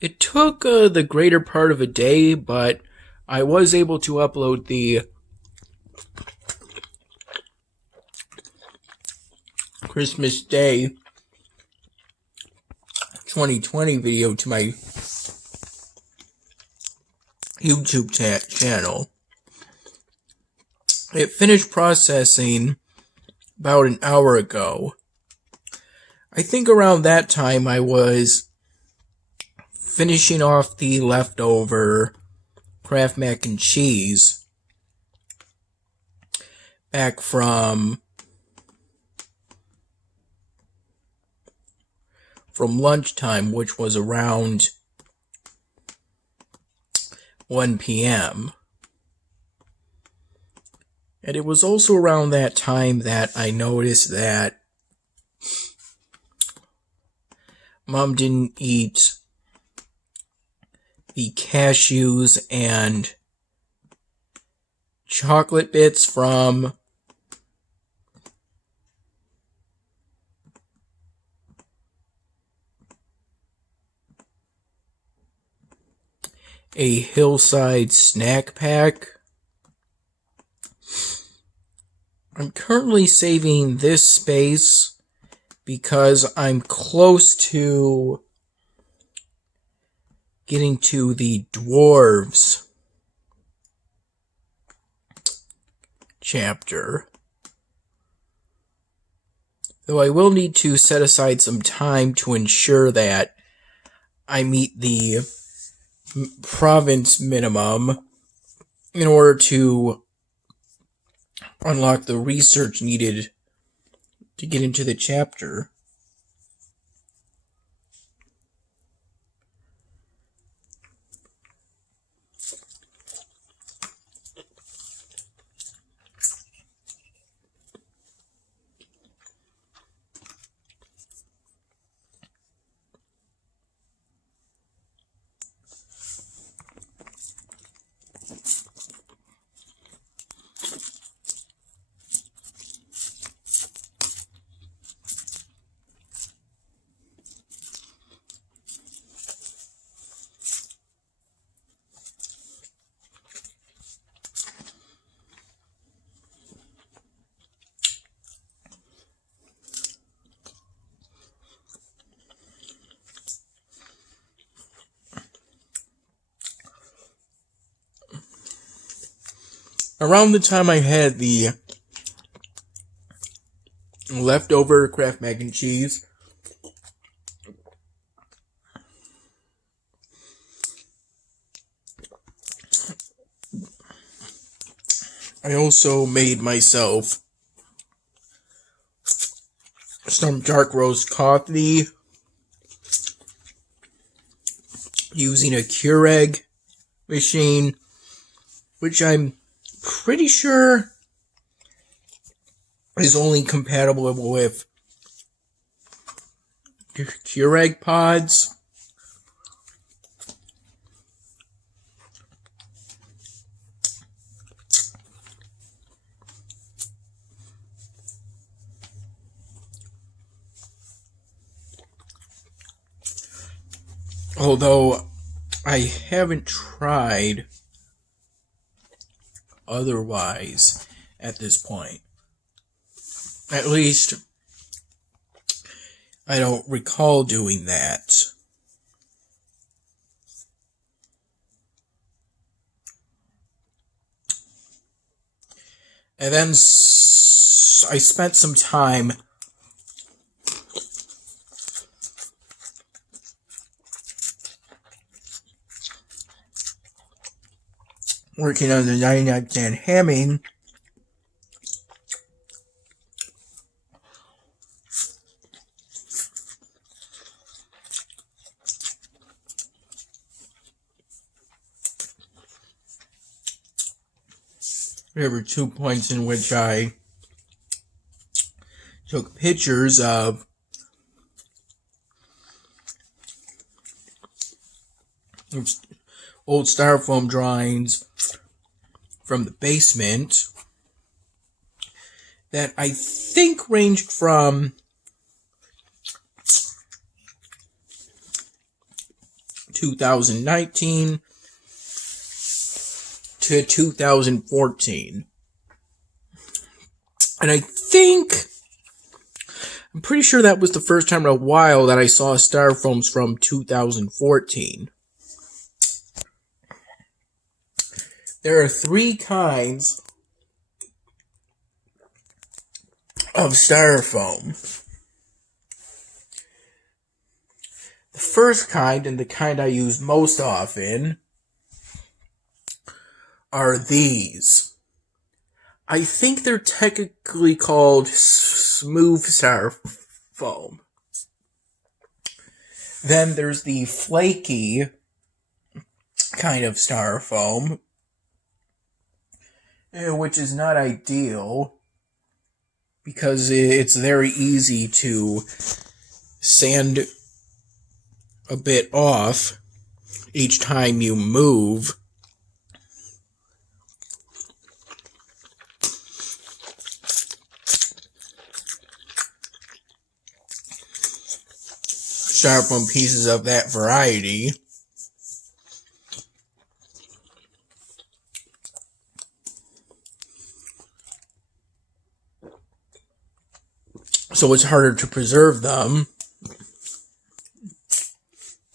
It took the greater part of a day, but I was able to upload the Christmas Day 2020 video to my YouTube channel. It finished processing about an hour ago. I think around that time I was finishing off the leftover Kraft mac and cheese back from lunchtime, which was around 1 p.m. And it was also around that time that I noticed that Mom didn't eat the cashews and chocolate bits from a Hillside snack pack. I'm currently saving this space because I'm close to getting to the dwarves chapter. Though I will need to set aside some time to ensure that I meet the province minimum in order to unlock the research needed to get into the chapter. Around the time I had the leftover Kraft mac and cheese, I also made myself some dark roast coffee using a Keurig machine, which I'm pretty sure is only compatible with Keurig pods. Although I haven't tried otherwise at this point. At least, I don't recall doing that. And then I spent some time working on the 99 Cent Hamming. There were 2 points in which I took pictures of old styrofoam drawings from the basement that I think ranged from 2019 to 2014. And I'm pretty sure that was the first time in a while that I saw styrofoams from 2014. There are 3 kinds of styrofoam. The first kind, and the kind I use most often, are these. I think they're technically called smooth styrofoam. Then there's the flaky kind of styrofoam, which is not ideal because it's very easy to sand a bit off each time you move. Styrofoam pieces of that variety. So it's harder to preserve them.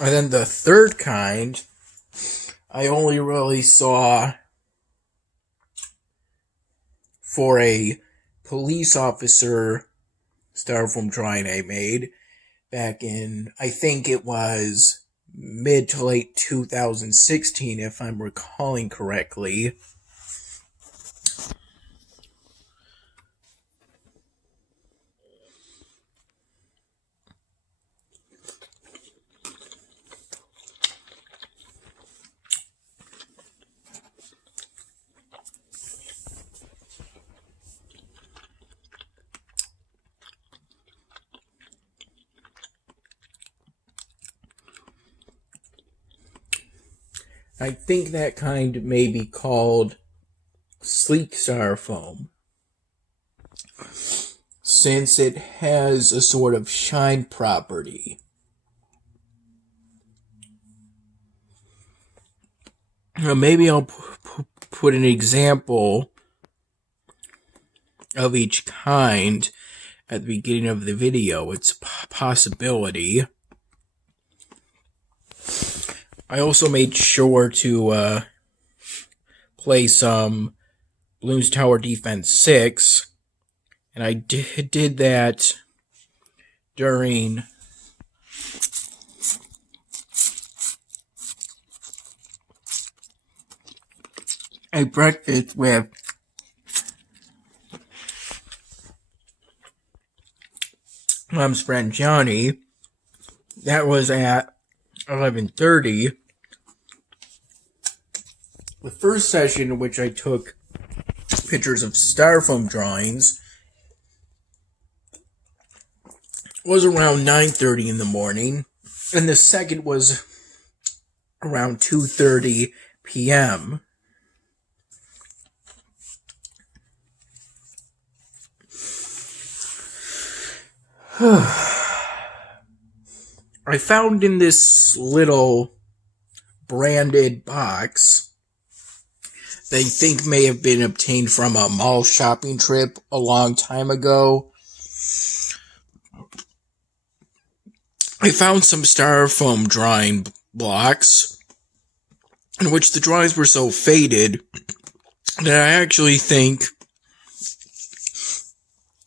And then the third kind, I only really saw for a police officer styrofoam drawing I made back in, I think it was mid to late 2016, if I'm recalling correctly. I think that kind may be called sleek styrofoam, since it has a sort of shine property. Now maybe I'll put an example of each kind at the beginning of the video. It's a possibility. I also made sure to play some Bloons Tower Defense 6, and I did that during a breakfast with Mom's friend Johnny. That was at 11:30. The first session in which I took pictures of styrofoam drawings was around 9:30 in the morning, and the second was around 2:30 p.m. I found in this little branded box they think may have been obtained from a mall shopping trip a long time ago. I found some styrofoam drawing blocks in which the drawings were so faded that I actually think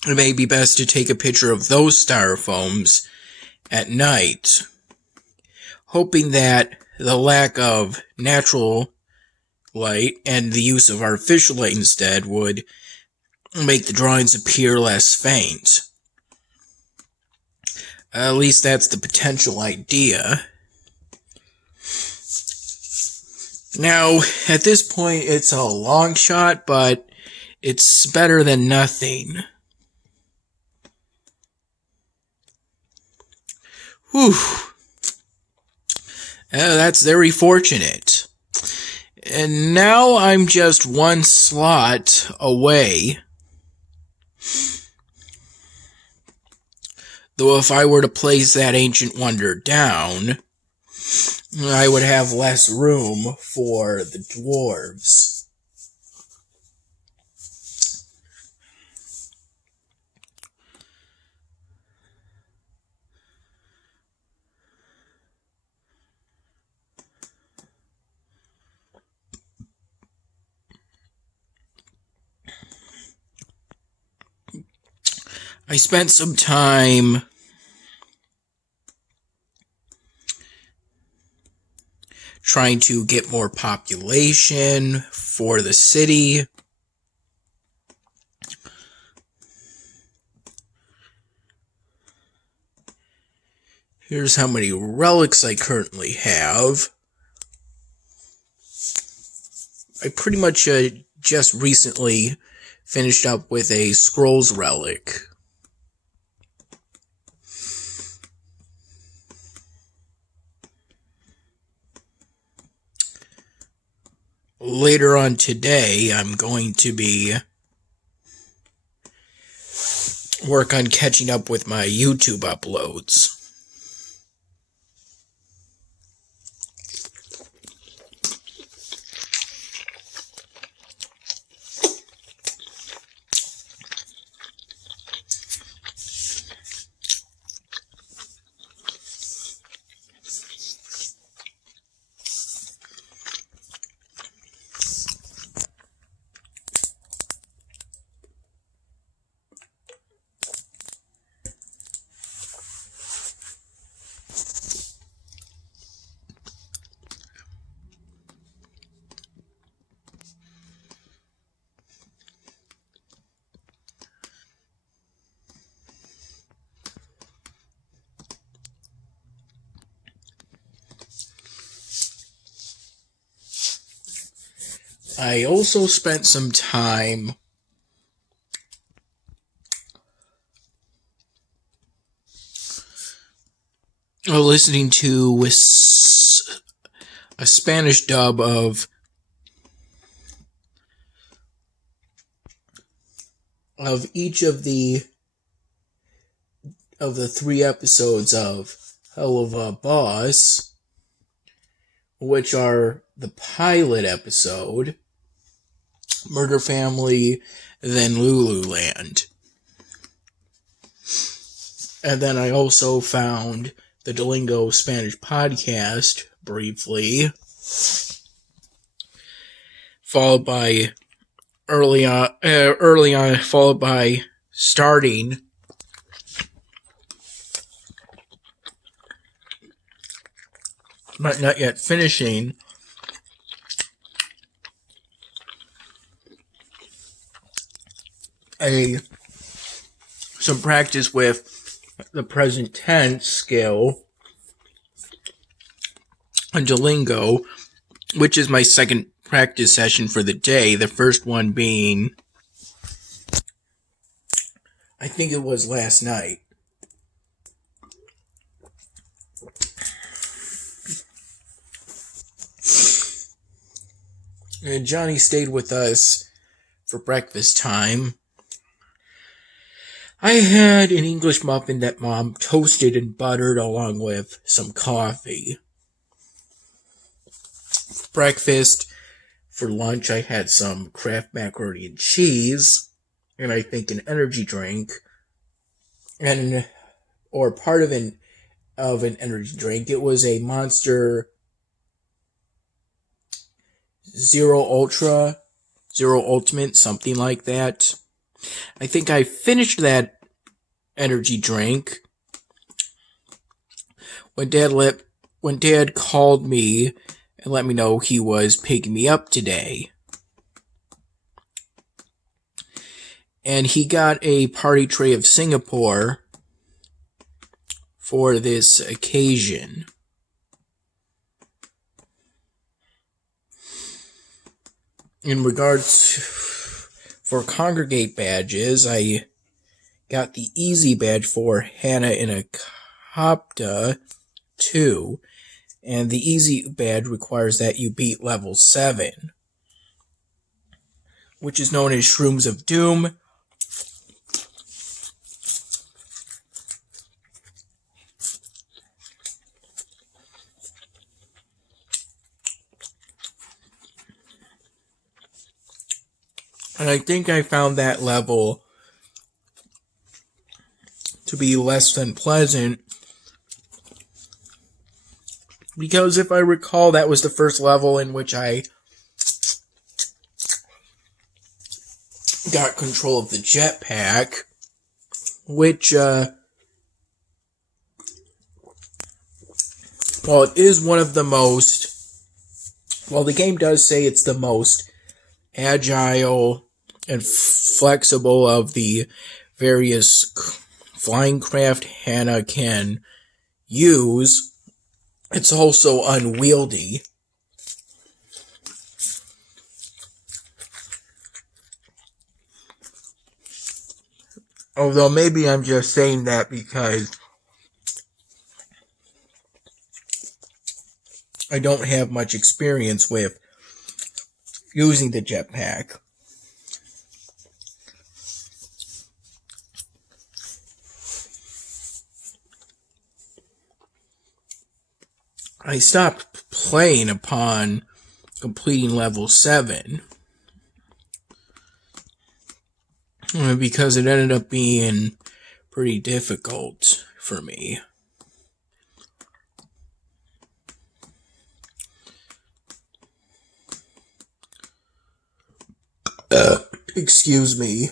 it may be best to take a picture of those styrofoams at night, hoping that the lack of natural light and the use of artificial light instead would make the drawings appear less faint. At least that's the potential idea. Now, at this point, it's a long shot, but it's better than nothing. Whew. That's very fortunate. And now I'm just one slot away. Though if I were to place that ancient wonder down, I would have less room for the dwarves. I spent some time trying to get more population for the city. Here's how many relics I currently have. I pretty much just recently finished up with a Scrolls relic. Later on today, I'm going to be work on catching up with my YouTube uploads. I also spent some time listening to a Spanish dub of each of the 3 episodes of Helluva Boss, which are the pilot episode, Murder Family, then Lululand. And then I also found the Duolingo Spanish podcast briefly, followed by followed by starting but not yet finishing some practice with the present tense skill on Duolingo, which is my second practice session for the day. The first one being, I think it was last night. And Johnny stayed with us for breakfast time. I had an English muffin that Mom toasted and buttered along with some coffee. For breakfast, for lunch, I had some Kraft macaroni and cheese, and I think an energy drink, or part of an energy drink. It was a Monster Zero Ultra, Zero Ultimate, something like that. I think I finished that energy drink when Dad called me and let me know he was picking me up today. And he got a party tray of Singapore for this occasion. In regards for Congregate badges, I got the Easy badge for Hannah in a Copta 2, and the Easy badge requires that you beat level 7, which is known as Shrooms of Doom. And I think I found that level to be less than pleasant, because if I recall, that was the first level in which I got control of the jetpack, which, while it is one of the most, well, the game does say it's the most agile and flexible of the various flying craft Hannah can use, it's also unwieldy. Although maybe I'm just saying that because I don't have much experience with using the jetpack. I stopped playing upon completing level 7 because it ended up being pretty difficult for me. Excuse me.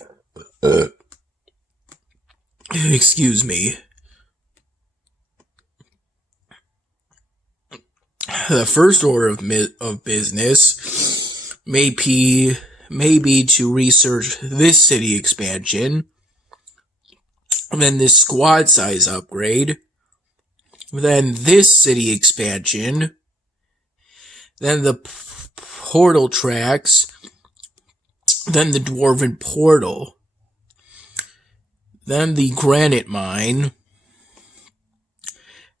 Excuse me. The first order of business may be to research this city expansion, then this squad size upgrade, then this city expansion, then the portal tracks, then the dwarven portal, then the granite mine,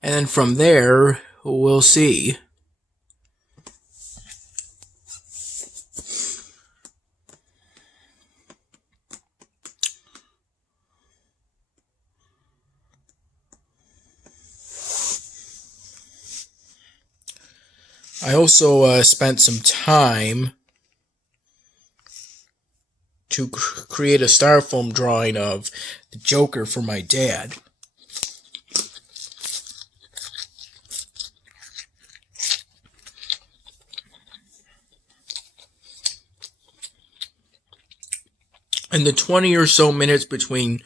and then from there, we'll see. I also spent some time to create a styrofoam drawing of the Joker for my dad. In the 20 or so minutes between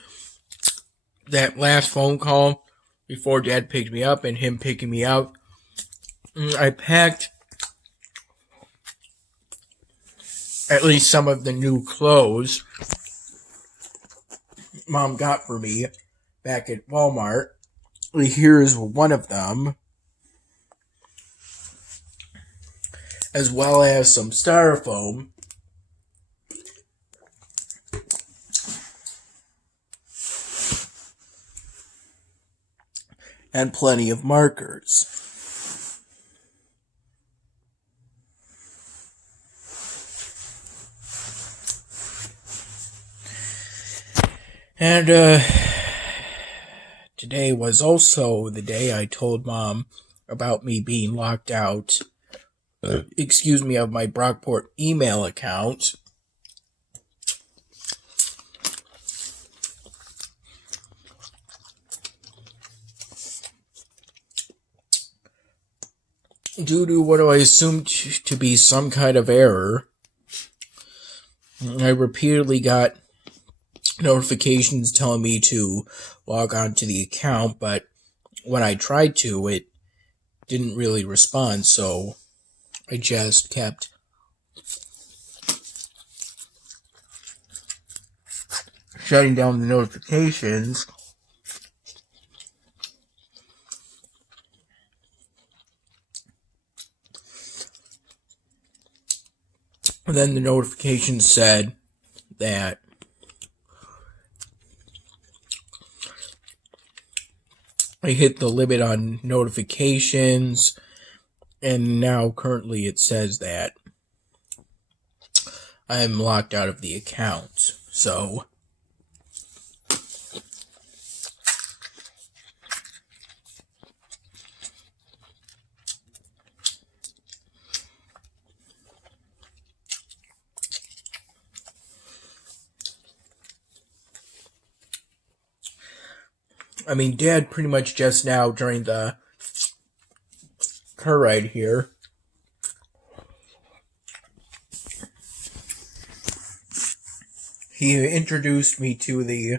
that last phone call before Dad picked me up and him picking me up, I packed at least some of the new clothes Mom got for me back at Walmart. Here's one of them, as well as some styrofoam. And plenty of markers. And today was also the day I told Mom about me being locked out, of my Brockport email account. Due to what I assumed to be some kind of error. I repeatedly got notifications telling me to log on to the account, but when I tried to, it didn't really respond, so I just kept shutting down the notifications. And then the notification said that I hit the limit on notifications, and now currently it says that I'm locked out of the account. So I mean, Dad pretty much just now during the car ride here, he introduced me to the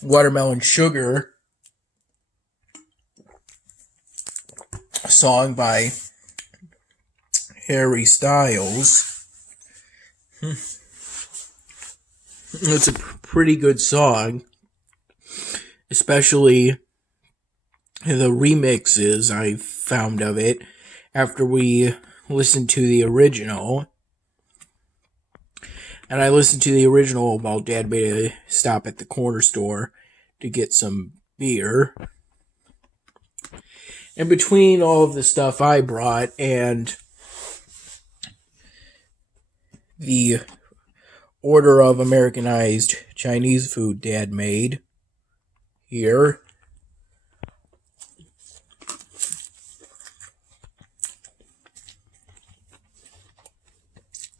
Watermelon Sugar song by Harry Styles. It's a pretty good song, especially the remixes I found of it after we listened to the original. And I listened to the original while Dad made a stop at the corner store to get some beer. And between all of the stuff I brought and the order of Americanized Chinese food Dad made here,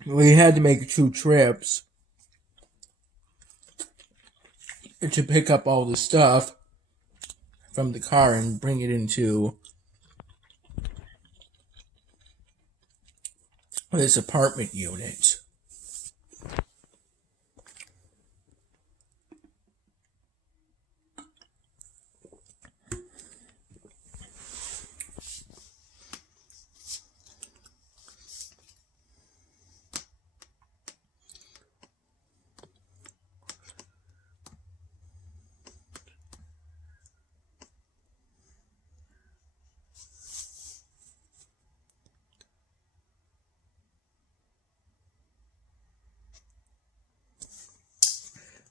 we had to make 2 trips to pick up all the stuff from the car and bring it into this apartment unit.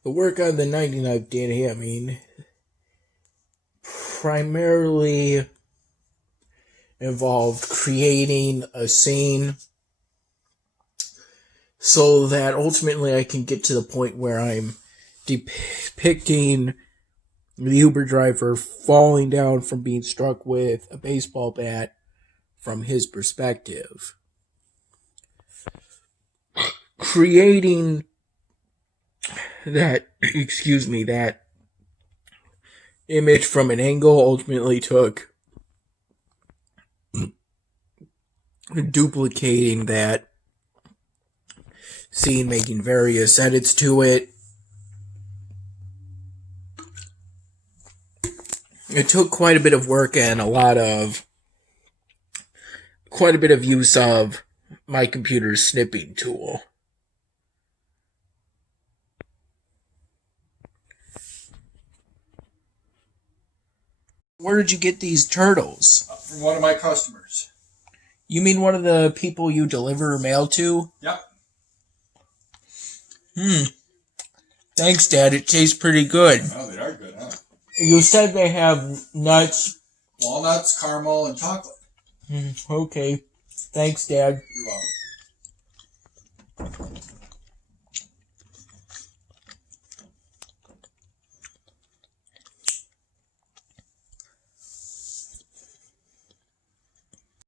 The work on the 99th Day, I mean, primarily involved creating a scene so that ultimately I can get to the point where I'm depicting the Uber driver falling down from being struck with a baseball bat from his perspective. Creating that image from an angle ultimately took duplicating that scene, making various edits to it. It took quite a bit of work and quite a bit of use of my computer's snipping tool. Where did you get these turtles? From one of my customers. You mean one of the people you deliver mail to? Yep. Thanks, Dad. It tastes pretty good. Oh, they are good, huh? You said they have nuts. Walnuts, caramel, and chocolate. Okay. Thanks, Dad. You're welcome.